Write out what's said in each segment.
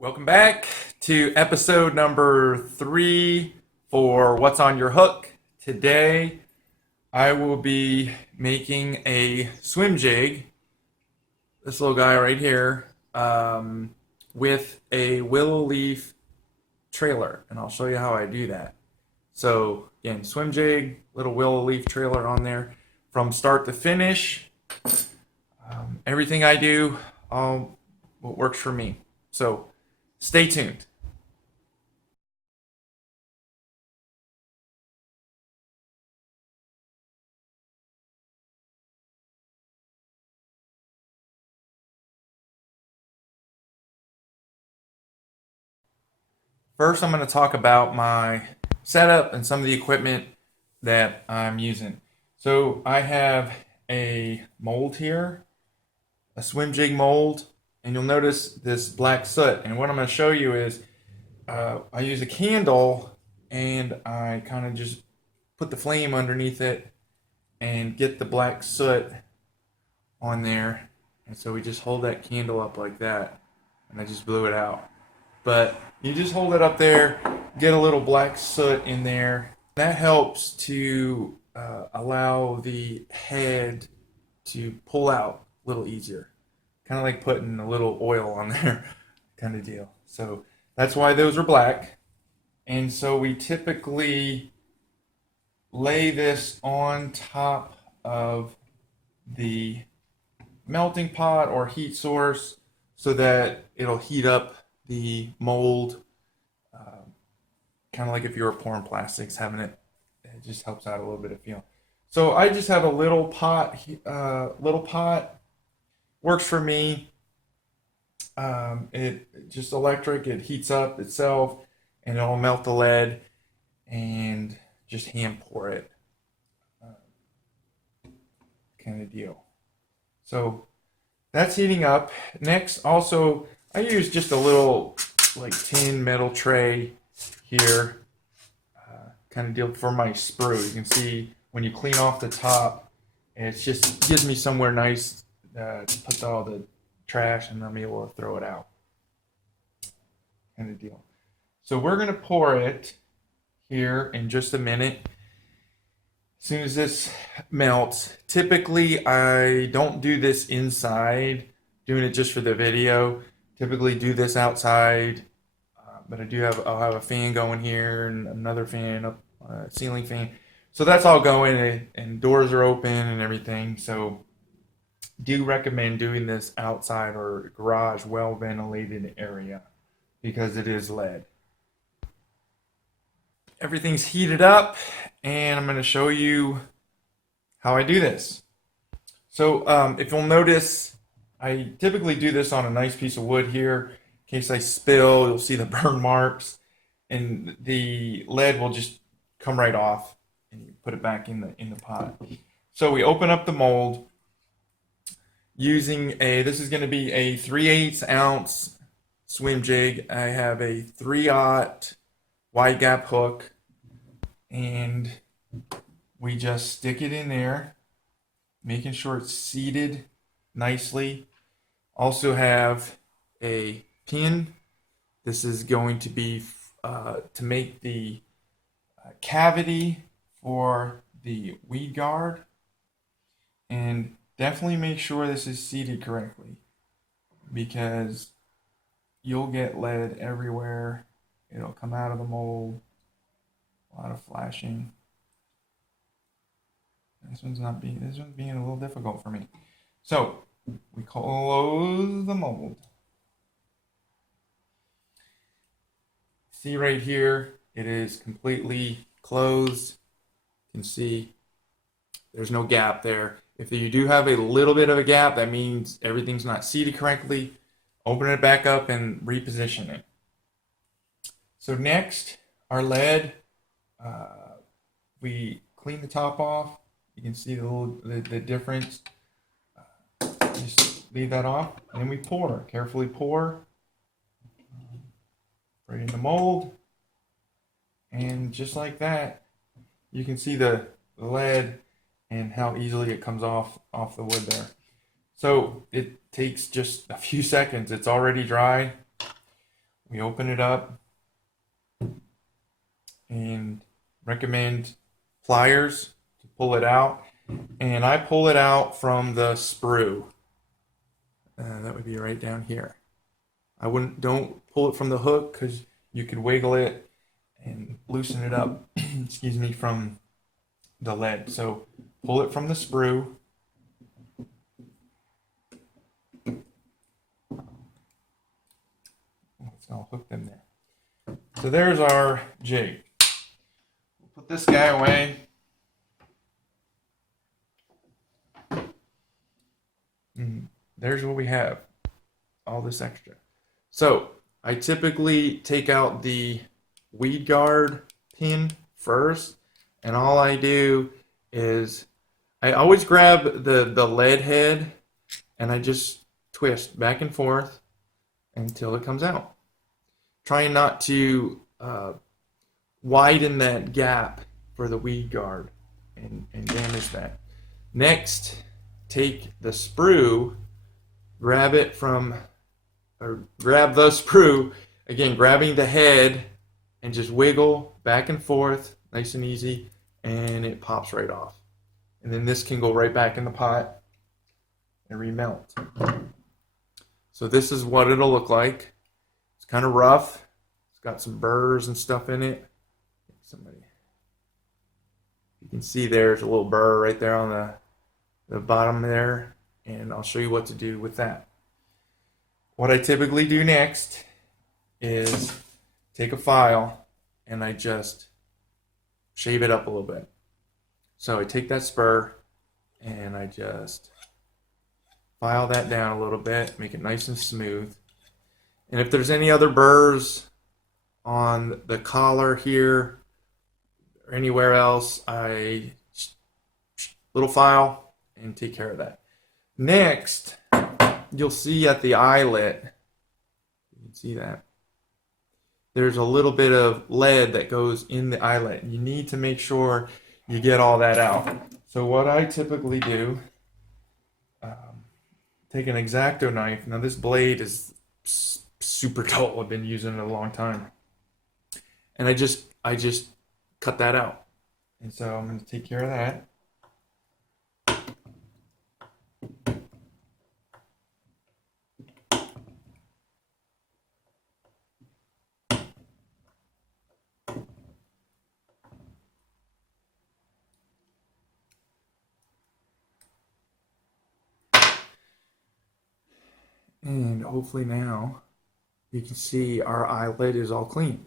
Welcome back to episode number 3 for What's on Your Hook. Today I will be making a swim jig, this little guy right here, with a willow leaf trailer, and I'll show you how I do that. So again, swim jig, little willow leaf trailer on there from start to finish. Everything I do, what works for me. So stay tuned. First, I'm going to talk about my setup and some of the equipment that I'm using. So I have a mold here, a swim jig mold, and you'll notice this black soot. And what I'm going to show you is I use a candle and I kind of just put the flame underneath it and get the black soot on there. And so we just hold that candle up like that, and I just blew it out. But you just hold it up there, get a little black soot in there. That helps to allow the head to pull out a little easier. Kind of like putting a little oil on there kind of deal. So that's why those are black. And so we typically lay this on top of the melting pot or heat source so that it'll heat up the mold, kind of like if you were pouring plastics, having it just helps out a little bit of feel. So I just have a little pot. Little pot works for me. It just electric. It heats up itself, and it'll melt the lead, and just hand pour it, kind of deal. So that's heating up. Next, also, I use just a little like tin metal tray here, kind of deal for my sprue. You can see when you clean off the top, it just gives me somewhere nice to put all the trash, and I'm able to throw it out, kind of deal. So we're gonna pour it here in just a minute. As soon as this melts, typically I don't do this inside, doing it just for the video. Typically do this outside, but I'll have a fan going here and another fan up, ceiling fan. So that's all going, and doors are open and everything. So do recommend doing this outside or garage, well ventilated area, because it is lead. Everything's heated up, and I'm going to show you how I do this. So if you'll notice, I typically do this on a nice piece of wood here. In case I spill, you'll see the burn marks, and the lead will just come right off, and you put it back in the pot. So we open up the mold using this is going to be a 3/8 ounce swim jig. I have a 3/0 wide gap hook, and we just stick it in there, making sure it's seated nicely. Also have a pin. This is going to be to make the cavity for the weed guard, and definitely make sure this is seated correctly, because you'll get lead everywhere. It'll come out of the mold. A lot of flashing. This one's being a little difficult for me. So we close the mold. See right here, it is completely closed. You can see there's no gap there. If you do have a little bit of a gap, that means everything's not seated correctly. Open it back up and reposition it. So next, our lead, we clean the top off. You can see the difference. Just leave that off, and then we pour. Carefully pour right in the mold, and just like that, you can see the lead and how easily it comes off the wood there. So it takes just a few seconds. It's already dry. we open it up and recommend pliers to pull it out. And I pull it out from the sprue. That would be right down here. Don't pull it from the hook because you could wiggle it and loosen it up, excuse me, from the lead. So pull it from the sprue. I'll hook them there. So there's our jig. We'll put this guy away. And there's what we have. All this extra. So I typically take out the weed guard pin first, and all I do is I always grab the lead head and I just twist back and forth until it comes out. Trying not to widen that gap for the weed guard and damage that. Next, take the sprue, grab the sprue, again grabbing the head and just wiggle back and forth, nice and easy, and it pops right off. And then this can go right back in the pot and remelt. So this is what it'll look like. It's kind of rough. It's got some burrs and stuff in it. You can see there's a little burr right there on the bottom there, and I'll show you what to do with that. What I typically do next is take a file and I just shave it up a little bit. So I take that spur and I just file that down a little bit, make it nice and smooth. And if there's any other burrs on the collar here or anywhere else, I little file and take care of that. Next, you'll see at the eyelet, you can see that there's a little bit of lead that goes in the eyelet. You need to make sure you get all that out. So what I typically do, take an X-Acto knife. Now this blade is super dull. I've been using it a long time, and I just cut that out. And so I'm going to take care of that. And hopefully now you can see our eyelet is all clean.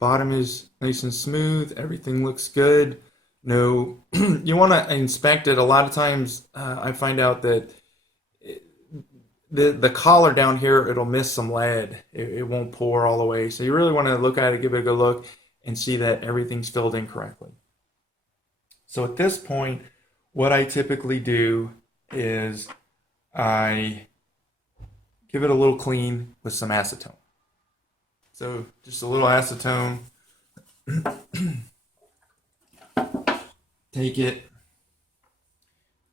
Bottom is nice and smooth. Everything looks good. No, you want to inspect it. A lot of times I find out that the collar down here, it'll miss some lead. It won't pour all the way. So you really want to look at it, give it a good look, and see that everything's filled in correctly. So at this point, what I typically do is I give it a little clean with some acetone. So just a little acetone. Take it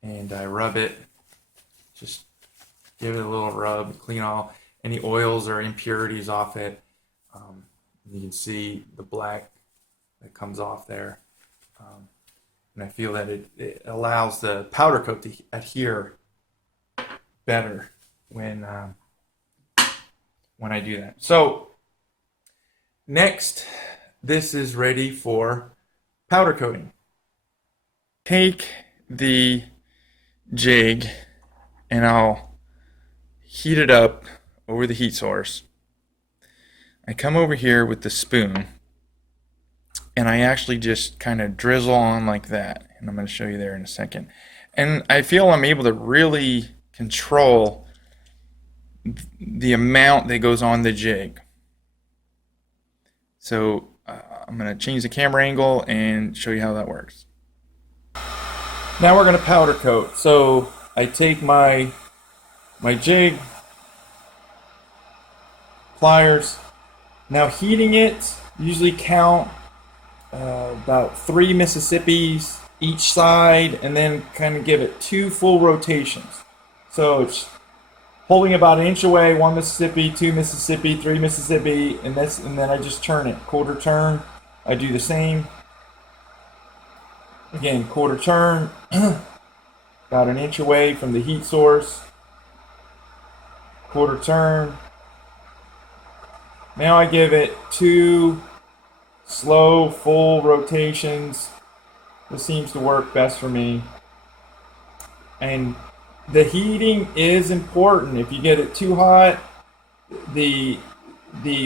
and I rub it. Just give it a little rub, clean all any oils or impurities off it. You can see the black that comes off there. And I feel that it allows the powder coat to adhere better when I do that. So next, this is ready for powder coating. Take the jig and I'll heat it up over the heat source. I come over here with the spoon and I actually just kind of drizzle on like that. And I'm going to show you there in a second. And I feel I'm able to really control the amount that goes on the jig. So I'm going to change the camera angle and show you how that works. Now we're going to powder coat. So I take my jig, pliers. Now heating it, usually count about 3 Mississippis each side, and then kind of give it 2 full rotations. So it's holding about an inch away, 1 Mississippi, 2 Mississippi, 3 Mississippi, and then I just turn it, quarter turn. I do the same. Again, quarter turn, about an inch away from the heat source, quarter turn. Now I give it 2 slow, full rotations. This seems to work best for me. And the heating is important. If you get it too hot, the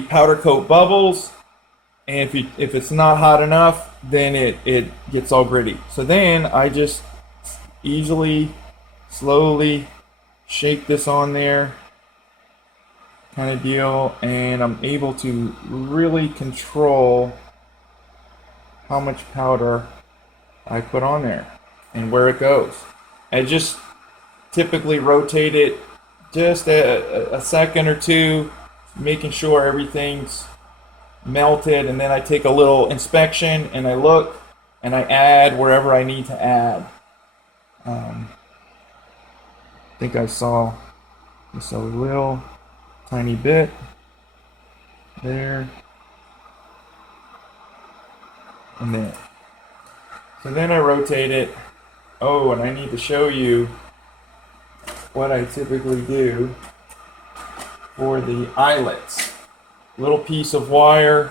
powder coat bubbles, and if it's not hot enough, then it gets all gritty. So then I just easily, slowly shake this on there, kind of deal, and I'm able to really control how much powder I put on there and where it goes. I just typically rotate it just a second or two, making sure everything's melted, and then I take a little inspection and I look and I add wherever I need to add. I think I saw just a little tiny bit there and there. So then I rotate it. Oh, and I need to show you what I typically do for the eyelets. Little piece of wire.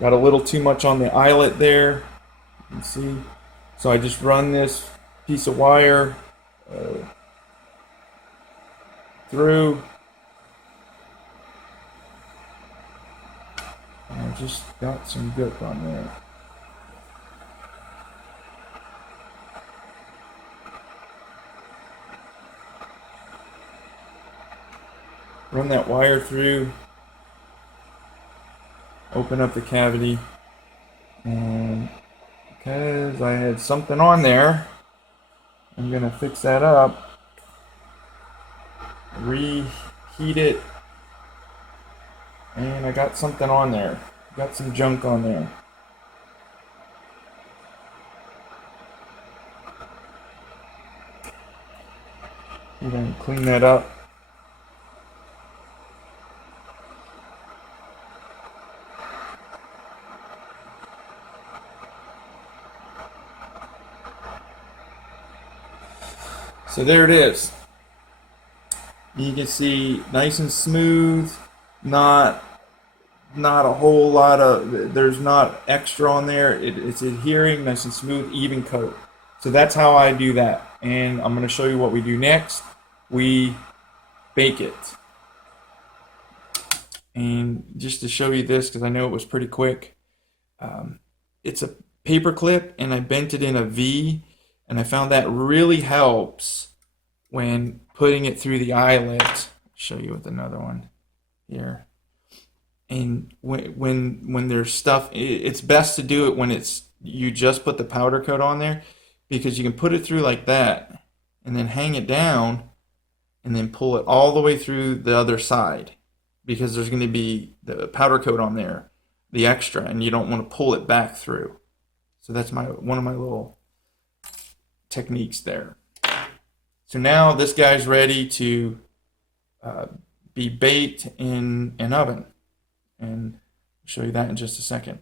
Got a little too much on the eyelet there. You can see. So I just run this piece of wire through. And I just got some grip on there. Run that wire through, open up the cavity, and because I had something on there, I'm going to fix that up, reheat it, and I got something on there, got some junk on there. I'm going to clean that up. So there it is. You can see nice and smooth, not a whole lot of, there's not extra on there. It's adhering, nice and smooth, even coat. So that's how I do that. And I'm going to show you what we do next. We bake it. And just to show you this, because I know it was pretty quick, it's a paper clip and I bent it in a V. And I found that really helps when putting it through the eyelet. I'll show you with another one here. And when there's stuff, it's best to do it when you just put the powder coat on there, because you can put it through like that and then hang it down and then pull it all the way through the other side, because there's going to be the powder coat on there, the extra, and you don't want to pull it back through. So that's one of my little techniques there. So now this guy's ready to be baked in an oven, and I'll show you that in just a second.